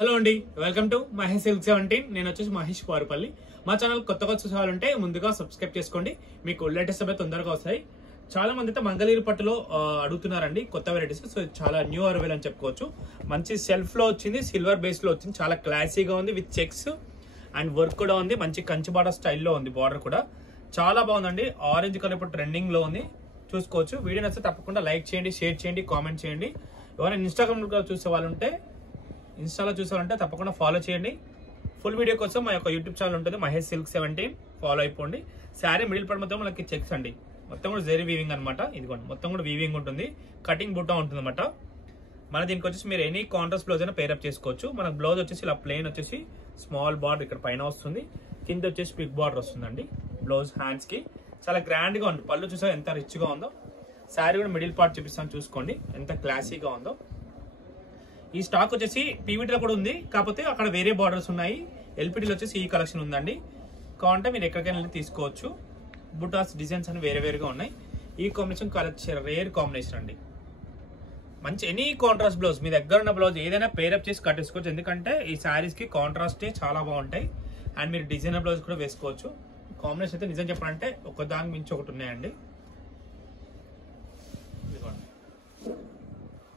Hello అండి, welcome to Mahesh silk 17. నేను వచ్చేసి మహేష్ పారుపల్లి. మా ఛానల్ కొత్తగా చూసాలంటే ముందుగా సబ్స్క్రైబ్ చేసుకోండి, మీకు లేటెస్ట్ అప్డేట్ తొందరగా వస్తాయి. చాలా మంది అయితే మంగళగిరి పట్టులో అడుగుతున్నారండి కొత్త వెరైటీస్. సో చాలా న్యూ అరైవల్ అని చెప్పుకోవచ్చు. మంచి సెల్ఫ్ లో వచ్చింది, సిల్వర్ బేస్ లో వచ్చింది, చాలా క్లాసీగా ఉంది విత్ చెక్స్ అండ్ వర్క్ కూడా ఉంది. మంచి కంచి బార్డర్ స్టైల్లో ఉంది, బార్డర్ కూడా చాలా బాగుందండి. ఆరెంజ్ కలర్ ఇప్పుడు ట్రెండింగ్ లో ఉంది, చూసుకోవచ్చు. వీడియో నచ్చితే తప్పకుండా లైక్ చేయండి, షేర్ చేయండి, కామెంట్ చేయండి. ఎవరైనా ఇన్స్టాగ్రామ్ లో చూసే వాళ్ళు ఉంటే ఇన్స్టాలో చూసారంటే తప్పకుండా ఫాలో చేయండి. ఫుల్ వీడియో కోసం మా యొక్క యూట్యూబ్ ఛానల్ ఉంటుంది మహేష్ సిల్క్ 17, ఫాలో అయిపోండి. శారీ మిడిల్ పార్ట్ మొత్తం మనకి చెక్స్ అండి, మొత్తం కూడా జరీ వీవింగ్ అనమాట. ఇదిగోండి మొత్తం కూడా వీవింగ్ ఉంటుంది, కటింగ్ బుట్టా ఉంటుంది అనమాట. మన దీనికి వచ్చేసి మీరు ఎనీ కాంట్రాస్ట్ బ్లౌజ్ అయినా పేరప్ చేసుకోవచ్చు. మన బ్లౌజ్ వచ్చేసి ఇలా ప్లెయిన్ వచ్చేసి స్మాల్ బార్డర్ ఇక్కడ పైన వస్తుంది, కింద వచ్చేసి బిగ్ బార్డర్ వస్తుందండి. బ్లౌజ్ హ్యాండ్స్ కి చాలా గ్రాండ్ గా ఉంది. పళ్ళు చూసా ఎంత రిచ్ గా ఉందో. శారీ కూడా మిడిల్ పార్ట్ చూపిస్తాను, చూసుకోండి ఎంత క్లాసీగా ఉందో. ఈ స్టాక్ వచ్చేసి పీవీటీలో కూడా ఉంది, కాకపోతే అక్కడ వేరే బార్డర్స్ ఉన్నాయి. ఎల్పిటీలో వచ్చేసి ఈ కలెక్షన్ ఉందండి. కావాలంటే మీరు ఎక్కడికైనా వెళ్ళి తీసుకోవచ్చు. బుటాస్ డిజైన్స్ అని వేరే వేరేగా ఉన్నాయి. ఈ కాంబినేషన్ రేర్ కాంబినేషన్ అండి. మంచి ఎనీ కాంట్రాస్ట్ బ్లౌజ్ మీ దగ్గర ఉన్న బ్లౌజ్ ఏదైనా పేరప్ చేసి కట్టేసుకోవచ్చు. ఎందుకంటే ఈ శారీస్ కి కాంట్రాస్టే చాలా బాగుంటాయి. అండ్ మీరు డిజైనర్ బ్లౌజ్ కూడా వేసుకోవచ్చు. కాంబినేషన్ అయితే నిజం చెప్పాలంటే ఒక దానికి మించి ఒకటి ఉన్నాయండి.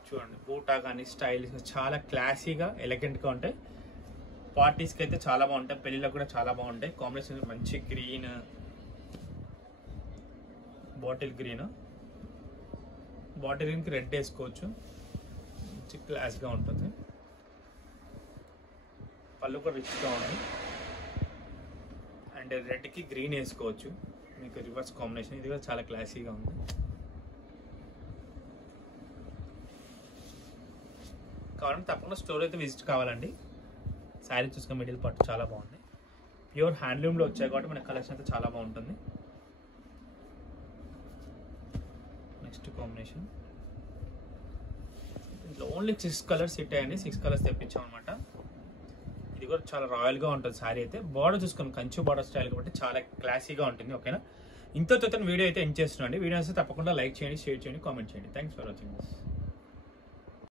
చూడండి, బూటా కానీ స్టైల్ చాలా క్లాసీగా ఎలిగెంట్ గా ఉంటాయి. పార్టీస్కి అయితే చాలా బాగుంటాయి, పెళ్లిళ్ళకి కూడా చాలా బాగుంటాయి. కాంబినేషన్ మంచి గ్రీన్, బాటిల్ గ్రీన్ కి రెడ్ వేసుకోవచ్చు, మంచి క్లాస్ గా ఉంటుంది. పళ్ళు కూడా రిచ్ గా ఉంది. అండ్ రెడ్ కి గ్రీన్ వేసుకోవచ్చు, మీకు రివర్స్ కాంబినేషన్. ఇది కూడా చాలా క్లాసీగా ఉంది. కావాలంటే తప్పకుండా స్టోర్ అయితే విజిట్ కావాలండి. శారీ చూసుకుని మిడిల్ పార్ట్ చాలా బాగుంది. ప్యూర్ హ్యాండ్లూమ్లో వచ్చాయి కాబట్టి మన కలెక్షన్ అయితే చాలా బాగుంటుంది. Next combination only 6 colours hit అయ్యండి. 6 కలర్స్ తెప్పించాం అనమాట. ఇది కూడా చాలా రాయల్గా ఉంటుంది శారీ అయితే. బార్డర్ చూసుకుని కంచి బార్డర్ స్టైల్ కాబట్టి చాలా క్లాసీగా ఉంటుంది. ఓకేనా, ఇంతో వీడియో అయితే ఎండ్ చేస్తున్నాండి. వీడియో అయితే తప్పకుండా లైక్ చేయండి, షేర్ చేయండి, కామెంట్ చేయండి. Thanks for watching this.